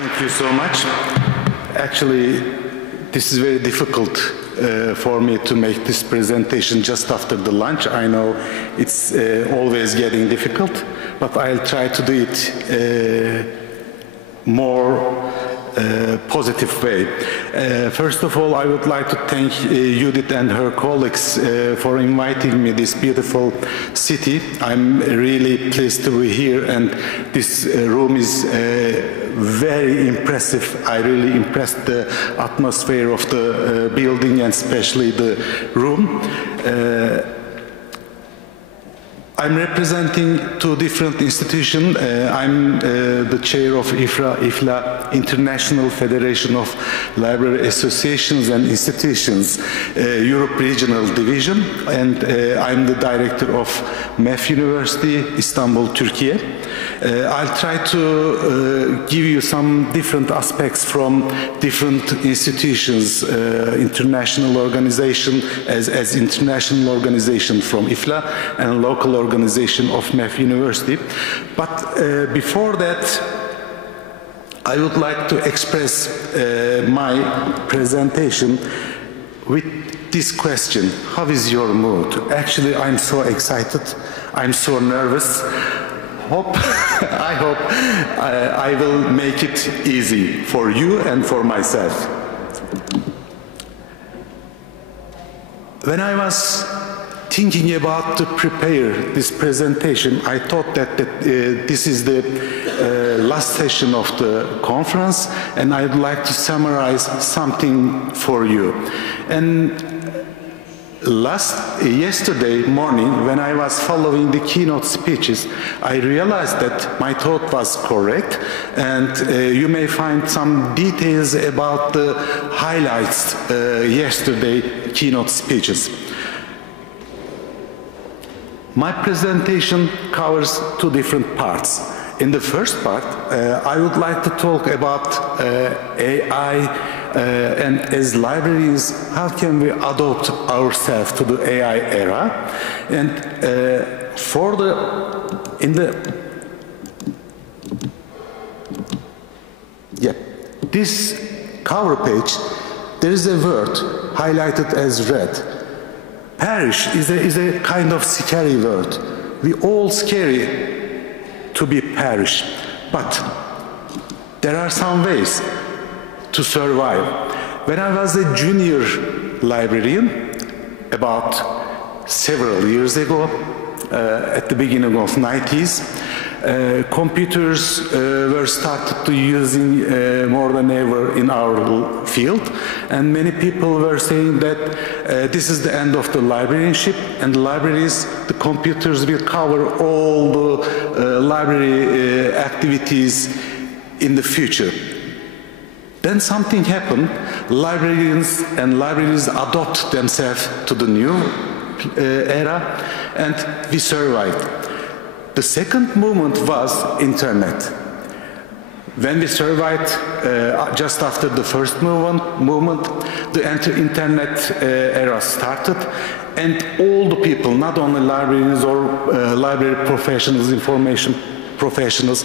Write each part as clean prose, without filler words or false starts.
Thank you so much. Actually, this is very difficult for me to make this presentation just after the lunch. I know it's always getting difficult, but I'll try to do it more positive way. First of all, I would like to thank Judith and her colleagues for inviting me to this beautiful city. I'm really pleased to be here, and this room is very impressive. I really impressed the atmosphere of the building and especially the room. I'm representing two different institutions. I'm the chair of IFLA, International Federation of Library Associations and Institutions, Europe Regional Division, and I'm the director of MEF University, Istanbul, Turkey. I'll try to give you some different aspects from different institutions, international organization as international organization from IFLA and local organization of MEF University. But before that, I would like to express my presentation with this question: how is your mood? Actually, I'm so excited, I'm so nervous. I hope I will make it easy for you and for myself. When I was thinking about to prepare this presentation, I thought that this is the last session of the conference, and I'd like to summarize something for you. And yesterday morning, when I was following the keynote speeches, I realized that my thought was correct, and you may find some details about the highlights yesterday keynote speeches. My presentation covers two different parts. In the first part, I would like to talk about AI and as libraries, how can we adopt ourselves to the AI era? And this cover page, there is a word highlighted as red. Perish is a kind of scary word. We all scary to be perish, but there are some ways to survive. When I was a junior librarian, about several years ago, at the beginning of the 90s, computers were started to using more than ever in our field, and many people were saying that this is the end of the librarianship, and the libraries, the computers will cover all the library activities in the future. Then something happened. Librarians and libraries adopt themselves to the new era, and we survived. The second movement was internet. When we survived just after the first movement, the internet era started, and all the people, not only librarians or library professionals, information professionals,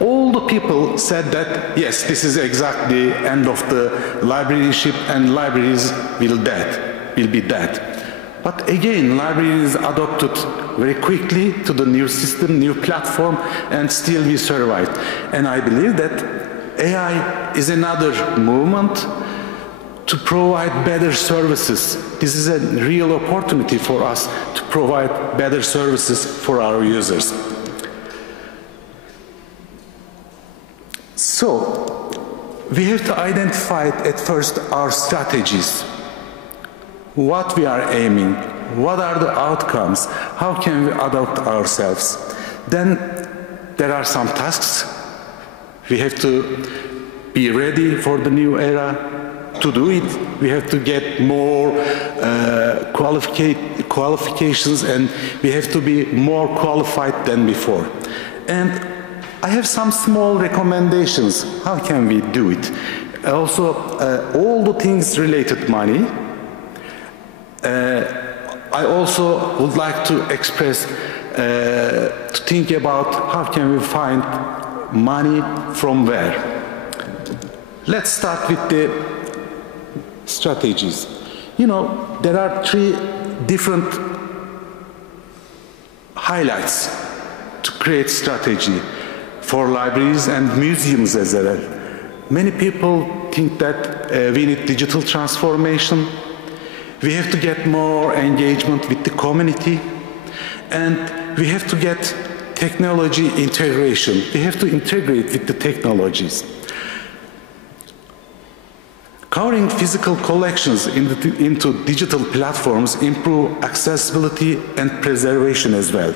all the people said that, yes, this is exactly the end of the librarianship and libraries will be dead. But again, libraries adopted very quickly to the new system, new platform, and still we survived. And I believe that AI is another movement to provide better services. This is a real opportunity for us to provide better services for our users. So, we have to identify at first our strategies. What we are aiming, what are the outcomes, how can we adapt ourselves. Then there are some tasks. We have to be ready for the new era. To do it, we have to get more qualifications, and we have to be more qualified than before. And I have some small recommendations. How can we do it? Also, all the things related to money. I also would like to express, to think about how can we find money from where. Let's start with the strategies. You know, there are 3 different highlights to create strategy for libraries and museums as well. Many people think that we need digital transformation, we have to get more engagement with the community, and we have to get technology integration. We have to integrate with the technologies. Covering physical collections into digital platforms improve accessibility and preservation as well.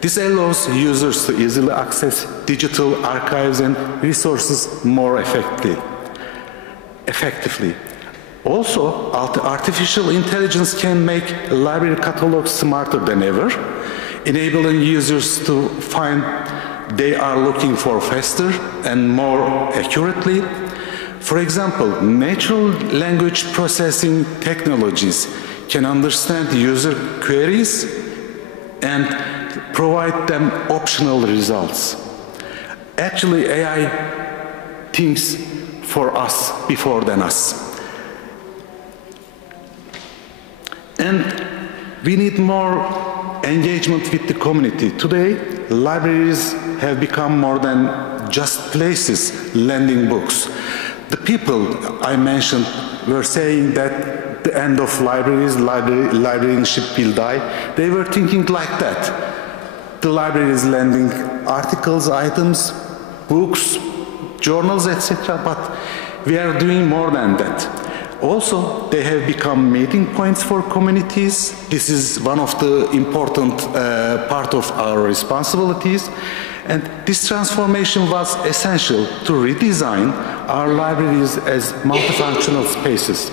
This allows users to easily access digital archives and resources more effectively. Also, artificial intelligence can make library catalogs smarter than ever, enabling users to find they are looking for faster and more accurately. For example, natural language processing technologies can understand user queries and provide them optional results. Actually, AI thinks for us before than us. And we need more engagement with the community. Today, libraries have become more than just places lending books. The people I mentioned were saying that the end of libraries, librarianship will die. They were thinking like that. The library is lending articles, items, books, journals, etc. But we are doing more than that. Also, they have become meeting points for communities. This is one of the important part of our responsibilities. And this transformation was essential to redesign our libraries as multifunctional spaces.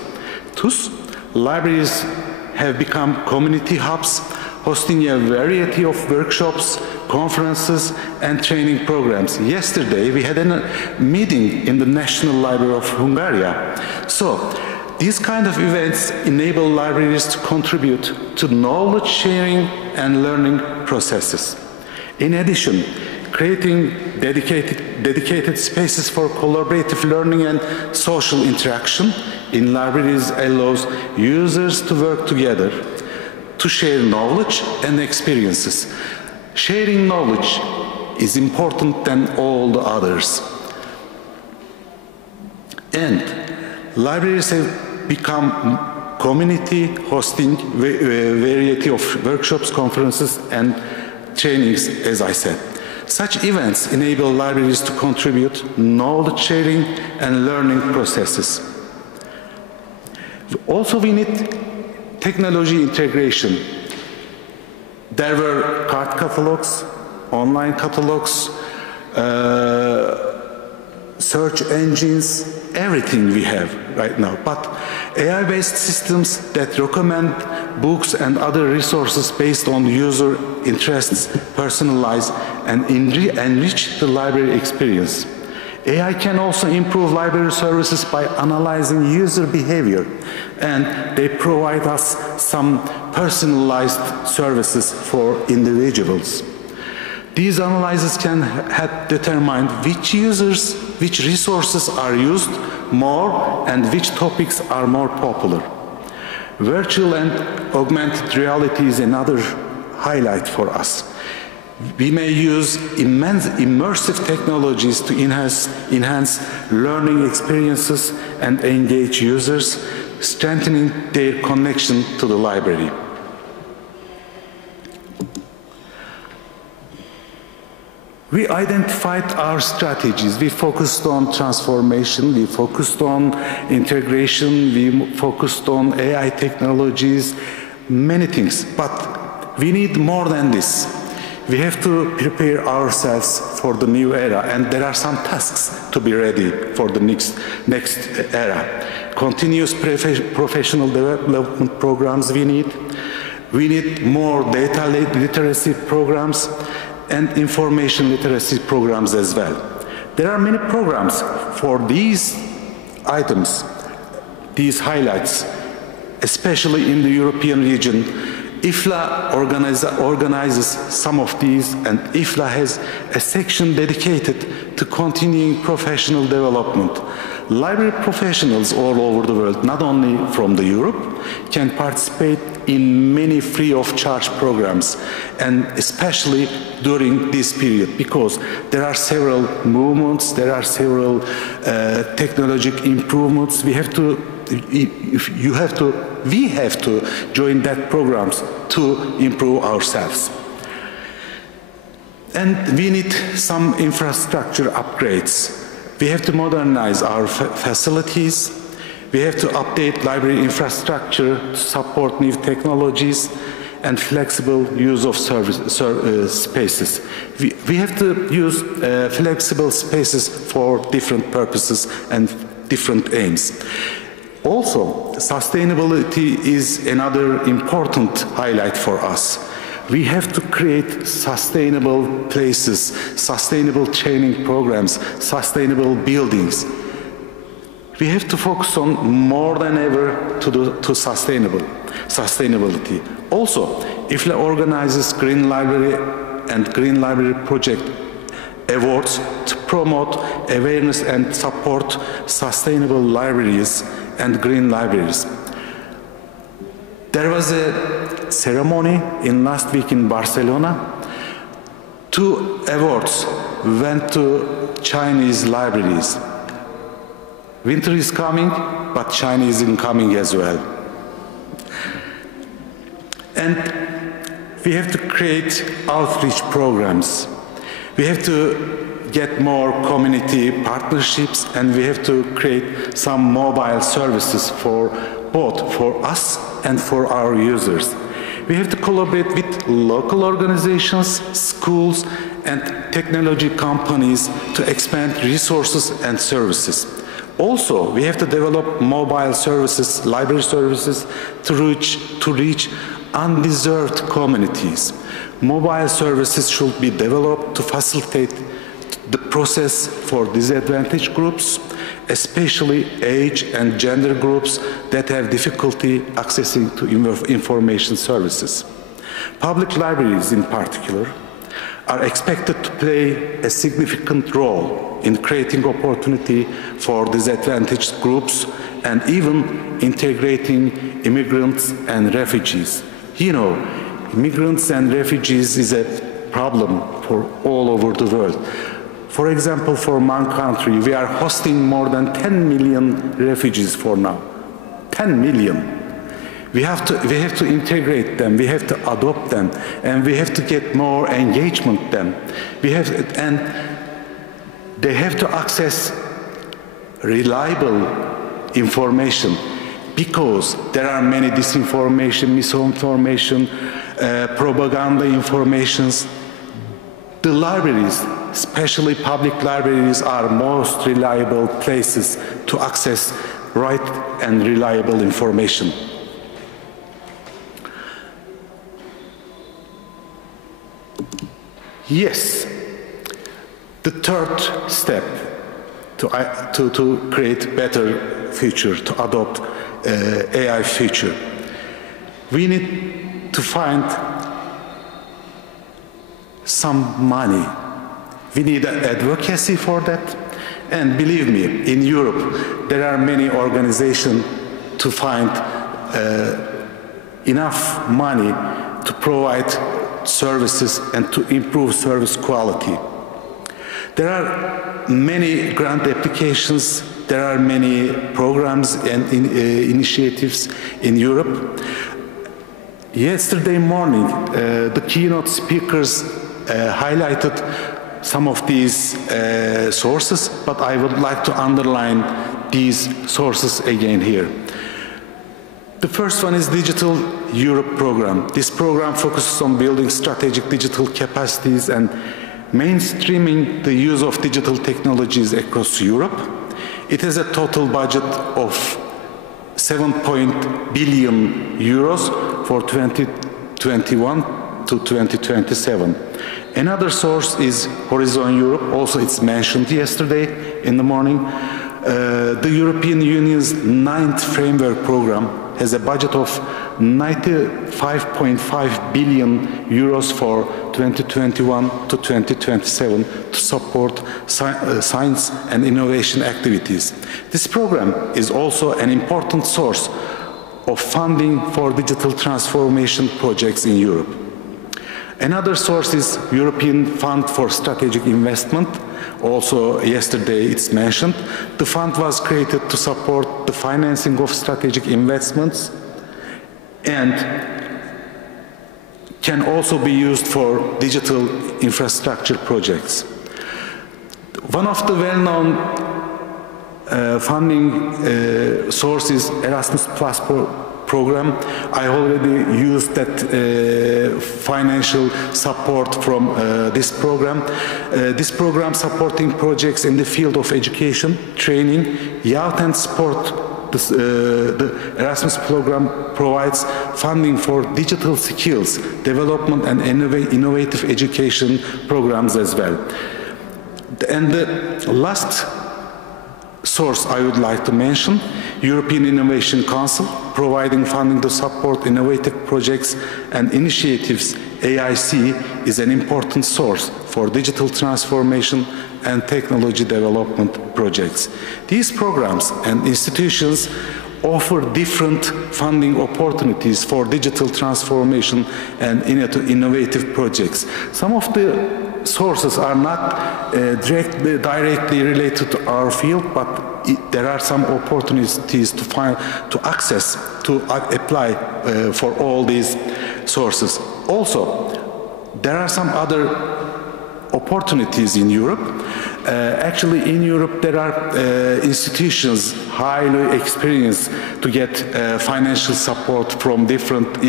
Thus, libraries have become community hubs, hosting a variety of workshops, conferences, and training programs. Yesterday, we had a meeting in the National Library of Hungary. So, these kind of events enable libraries to contribute to knowledge sharing and learning processes. In addition, creating dedicated spaces for collaborative learning and social interaction in libraries allows users to work together to share knowledge and experiences. Sharing knowledge is important than all the others. And libraries have become community hosting a variety of workshops, conferences, and trainings, as I said. Such events enable libraries to contribute knowledge sharing and learning processes. Also, we need technology integration. There were card catalogs, online catalogs, search engines, everything we have right now. But AI-based systems that recommend books and other resources based on user interests, personalize and enrich the library experience. AI can also improve library services by analyzing user behavior, and they provide us some personalized services for individuals. These analyses can help determine which users, which resources are used more and which topics are more popular. Virtual and augmented reality is another highlight for us. We may use immersive technologies to enhance learning experiences and engage users, strengthening their connection to the library. We identified our strategies. We focused on transformation, we focused on integration, we focused on AI technologies, many things. But we need more than this. We have to prepare ourselves for the new era, and there are some tasks to be ready for the next era. Continuous professional development programs we need. We need more data literacy programs and information literacy programs as well. There are many programs for these items, these highlights, especially in the European region. IFLA organizes some of these, and IFLA has a section dedicated to continuing professional development. Library professionals all over the world, not only from Europe, can participate in many free of charge programs, and especially during this period, because there are several movements, there are several technological improvements. We have to join that programs to improve ourselves. And we need some infrastructure upgrades. We have to modernize our facilities. We have to update library infrastructure to support new technologies and flexible use of spaces. We have to use flexible spaces for different purposes and different aims. Also, sustainability is another important highlight for us. We have to create sustainable places, sustainable training programs, sustainable buildings. We have to focus on more than ever to sustainability. Also, IFLA organizes Green Library and Green Library Project awards to promote awareness and support sustainable libraries and green libraries. There was a ceremony last week in Barcelona. 2 awards went to Chinese libraries. Winter is coming, but China is coming as well. And we have to create outreach programs. We have to get more community partnerships, and we have to create some mobile services for both for us and for our users. We have to collaborate with local organizations, schools, and technology companies to expand resources and services. Also, we have to develop mobile services, library services to reach undeserved communities. Mobile services should be developed to facilitate the process for disadvantaged groups, especially age and gender groups that have difficulty accessing to information services. Public libraries in particular are expected to play a significant role in creating opportunity for disadvantaged groups and even integrating immigrants and refugees. You know, immigrants and refugees is a problem for all over the world. For example, for my country, we are hosting more than 10 million refugees for now. 10 million. We have to integrate them, we have to adopt them, and we have to get more engagement them. And they have to access reliable information, because there are many disinformation, misinformation, propaganda informations. The libraries, especially public libraries, are most reliable places to access right and reliable information. Yes, the third step to create better future, to adopt AI future, we need to find some money. We need advocacy for that, and believe me, in Europe there are many organizations to find enough money to provide services and to improve service quality. There are many grant applications, there are many programs and initiatives in Europe. Yesterday morning, the keynote speakers highlighted some of these sources, but I would like to underline these sources again here. The first one is Digital Europe program. This program focuses on building strategic digital capacities and mainstreaming the use of digital technologies across Europe. It has a total budget of 7 billion euros for 2021 to 2027. Another source is Horizon Europe, also it's mentioned yesterday in the morning. The European Union's 9th framework program has a budget of 95.5 billion euros for 2021 to 2027 to support science and innovation activities. This program is also an important source of funding for digital transformation projects in Europe. Another source is European Fund for Strategic Investment. Also yesterday it's mentioned. The fund was created to support the financing of strategic investments and can also be used for digital infrastructure projects. One of the well-known funding sources, Erasmus Plus program. I already used that financial support from this program. This program supporting projects in the field of education, training, youth and sport. The Erasmus program provides funding for digital skills, development and innovative education programs as well. And the last source I would like to mention, European Innovation Council, providing funding to support innovative projects and initiatives. AIC is an important source for digital transformation and technology development projects. These programs and institutions offer different funding opportunities for digital transformation and innovative projects. Some of the sources are not directly related to our field, but there are some opportunities to access, to apply for all these sources. Also, there are some other opportunities in Europe. Actually, in Europe, there are institutions highly experienced to get financial support from different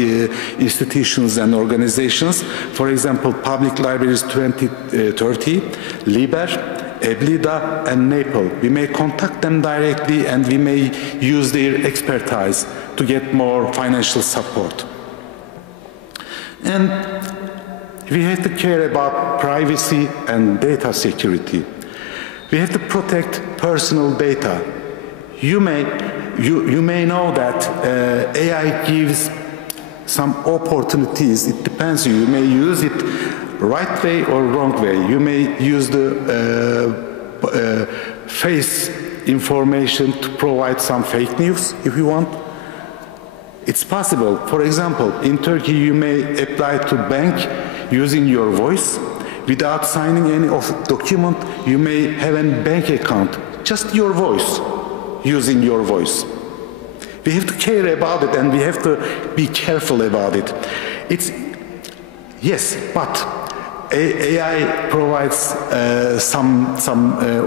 institutions and organizations. For example, Public Libraries 2030, LIBER, EBLIDA, and NAPLE. We may contact them directly and we may use their expertise to get more financial support. And we have to care about privacy and data security. We have to protect personal data. You may know that AI gives some opportunities. It depends. You may use it right way or wrong way. You may use the face information to provide some fake news if you want. It's possible. For example, in Turkey, you may apply to bank using your voice. Without signing any document, you may have a bank account, just your voice, using your voice. We have to care about it and we have to be careful about it. Yes, but AI provides some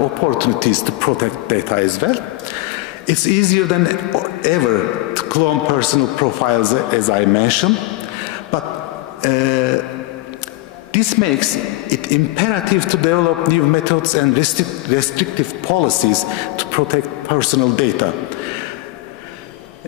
opportunities to protect data as well. It's easier than ever to clone personal profiles, as I mentioned, but this makes it imperative to develop new methods and restrictive policies to protect personal data.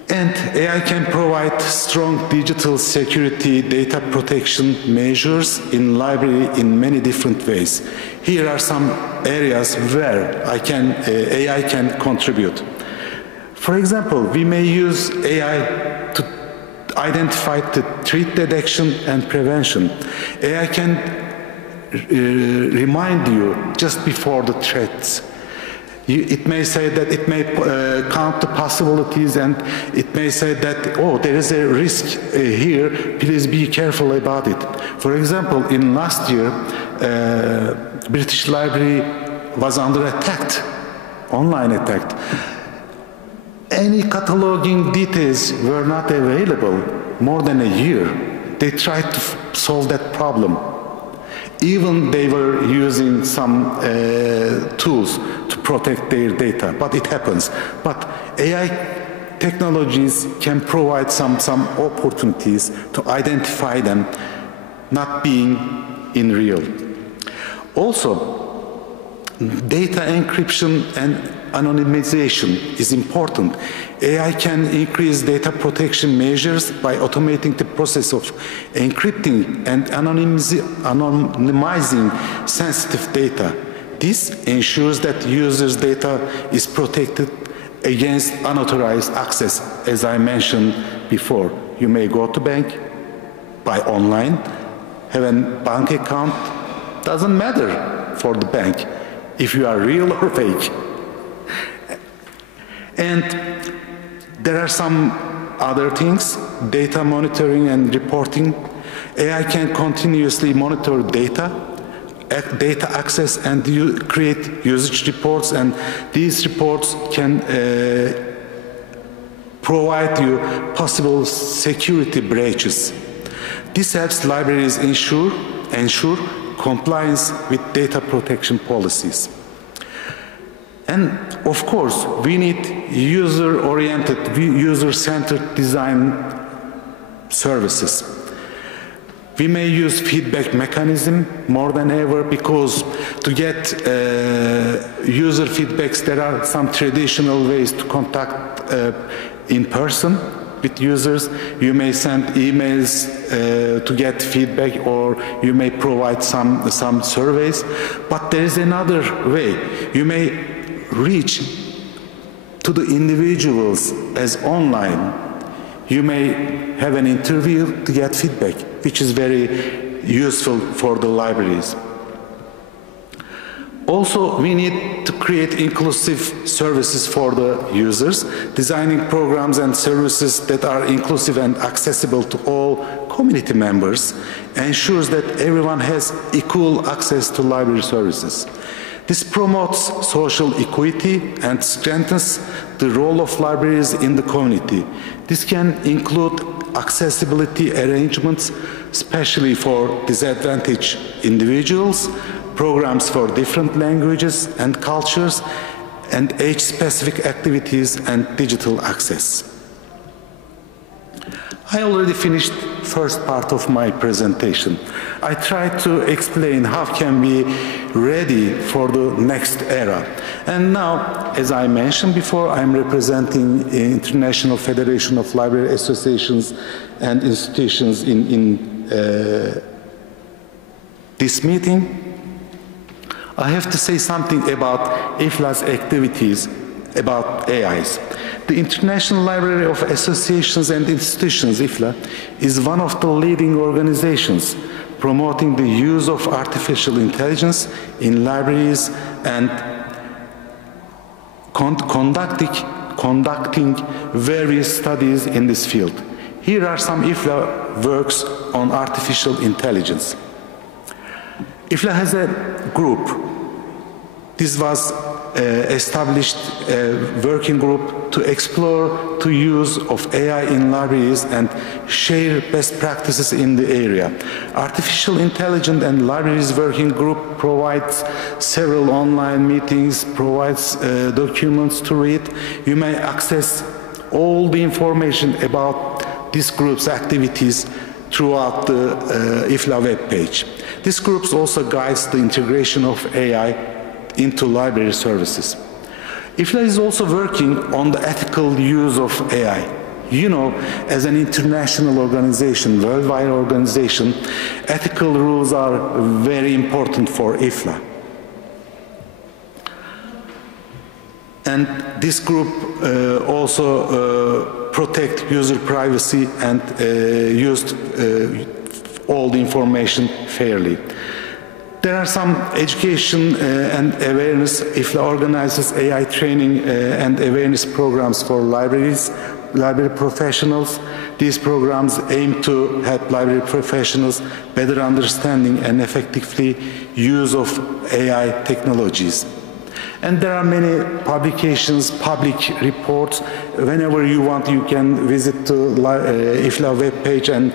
And AI can provide strong digital security data protection measures in library in many different ways. Here are some areas where AI can contribute. For example, we may use AI to identify the threat detection and prevention. AI can remind you just before the threats. It may say that it may count the possibilities and it may say that, oh, there is a risk here, please be careful about it. For example, in last year, British Library was under attack, online attack. Any cataloging details were not available more than a year. They tried to solve that problem. Even they were using some tools to protect their data, but it happens. But AI technologies can provide some opportunities to identify them not being in real. Also, data encryption and anonymization is important. AI can increase data protection measures by automating the process of encrypting and anonymizing sensitive data. This ensures that users' data is protected against unauthorized access, as I mentioned before. You may go to bank, buy online, have a bank account, doesn't matter for the bank if you are real or fake. And there are some other things, data monitoring and reporting. AI can continuously monitor data access and create usage reports, and these reports can provide you possible security breaches. This helps libraries ensure compliance with data protection policies. And of course, we need user-oriented, user-centered design services. We may use feedback mechanism more than ever, because to get user feedbacks, there are some traditional ways to contact in person with users. You may send emails to get feedback, or you may provide some surveys. But there is another way. You may reach to the individuals as online. You may have an interview to get feedback, which is very useful for the libraries. Also, we need to create inclusive services for the users. Designing programs and services that are inclusive and accessible to all community members ensures that everyone has equal access to library services. This promotes social equity and strengthens the role of libraries in the community. This can include accessibility arrangements, especially for disadvantaged individuals, programs for different languages and cultures, and age-specific activities and digital access. I already finished the first part of my presentation. I tried to explain how can we ready for the next era. And now, as I mentioned before, I'm representing the International Federation of Library Associations and Institutions in this meeting. I have to say something about IFLA's activities about AIs. The International Library of Associations and Institutions, IFLA, is one of the leading organizations promoting the use of artificial intelligence in libraries and conducting various studies in this field. Here are some IFLA works on artificial intelligence. IFLA has a group. This was established a working group to explore the use of AI in libraries and share best practices in the area. Artificial Intelligence and Libraries Working Group provides several online meetings, provides documents to read. You may access all the information about this group's activities throughout the IFLA webpage. This group also guides the integration of AI into library services. IFLA is also working on the ethical use of AI. You know, as an international organization, worldwide organization, ethical rules are very important for IFLA. And this group also protect user privacy and used all the information fairly. There are some education and awareness. IFLA organizes AI training and awareness programs for libraries, library professionals. These programs aim to help library professionals better understanding and effectively use of AI technologies. And there are many publications, public reports. Whenever you want, you can visit the IFLA webpage and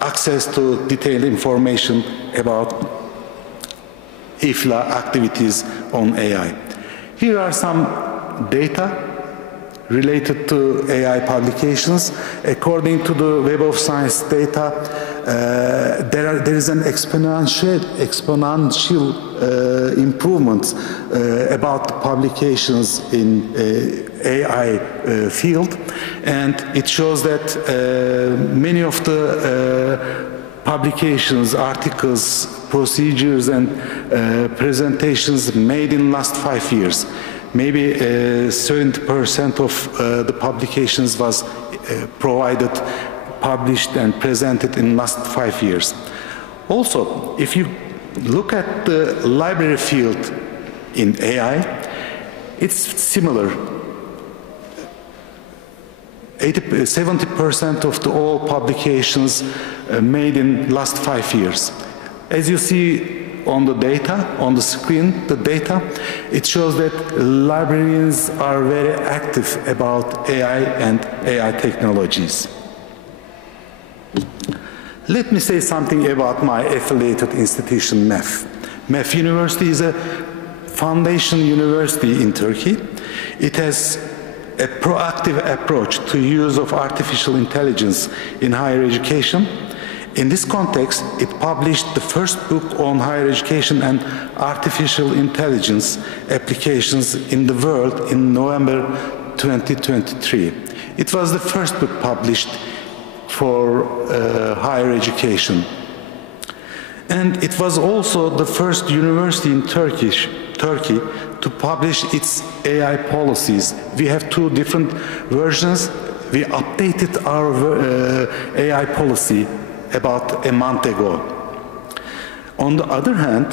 access to detailed information about IFLA activities on AI. Here are some data related to AI publications. According to the Web of Science data, there is an exponential improvement about publications in AI field, and it shows that many of the publications, articles, procedures and presentations made in last 5 years, maybe 70% of the publications was provided, published and presented in last 5 years. Also, if you look at the library field in AI, it's similar. 70% of all publications made in last 5 years. As you see on the data, on the screen, the data, it shows that librarians are very active about AI and AI technologies. Let me say something about my affiliated institution, MEF. MEF University is a foundation university in Turkey. It has a proactive approach to use of artificial intelligence in higher education. In this context, it published the first book on higher education and artificial intelligence applications in the world in November 2023. It was the first book published for higher education. And it was also the first university in Turkey to publish its AI policies. We have 2 different versions. We updated our AI policy about a month ago. On the other hand,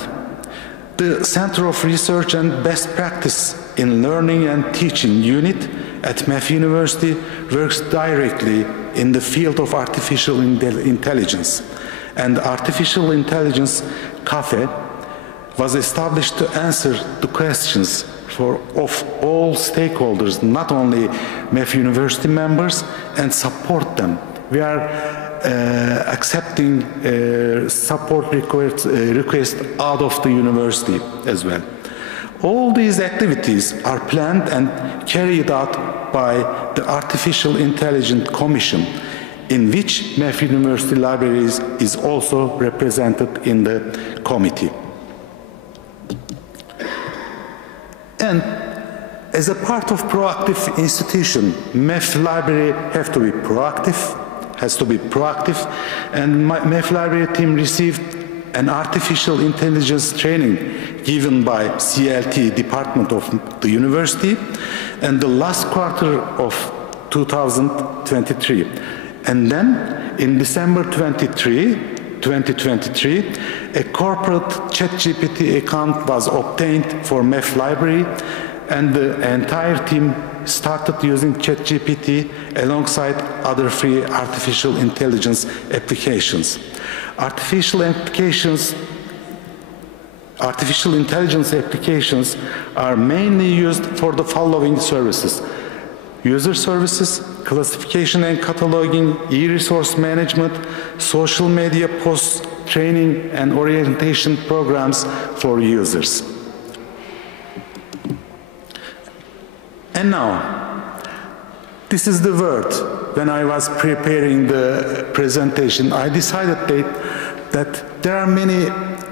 the Center of Research and Best Practice in Learning and Teaching unit at MEF University works directly in the field of artificial intelligence. And Artificial Intelligence Cafe was established to answer the questions of all stakeholders, not only MEF University members, and support them. We are accepting support requests out of the university as well. All these activities are planned and carried out by the Artificial Intelligence Commission, in which MEF University Libraries is also represented in the committee. And as a part of proactive institution, MEF Library has to be proactive, and MEF Library team received an artificial intelligence training given by CLT department of the university in the last quarter of 2023. And then in December 2023, a corporate ChatGPT account was obtained for MEF Library, and the entire team started using ChatGPT alongside other free artificial intelligence applications. Artificial intelligence applications are mainly used for the following services: user services, classification and cataloging, e-resource management, social media posts, training and orientation programs for users. And now, this is the word. When I was preparing the presentation, I decided that there are many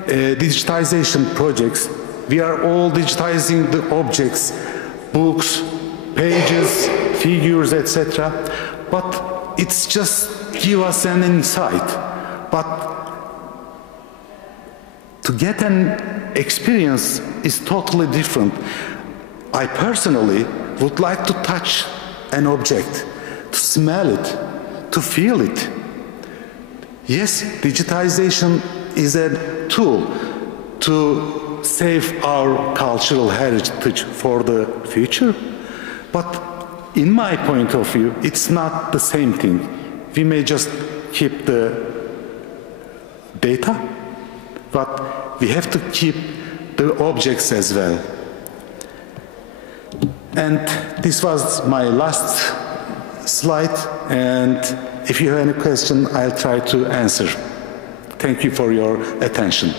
digitization projects. We are all digitizing the objects, books, pages, figures, etc. But it's just give us an insight. But to get an experience is totally different. I personally would like to touch an object, to smell it, to feel it. Yes, digitization is a tool to save our cultural heritage for the future, but in my point of view, it's not the same thing. We may just keep the data, but we have to keep the objects as well. And this was my last slide, and if you have any question, I'll try to answer. Thank you for your attention.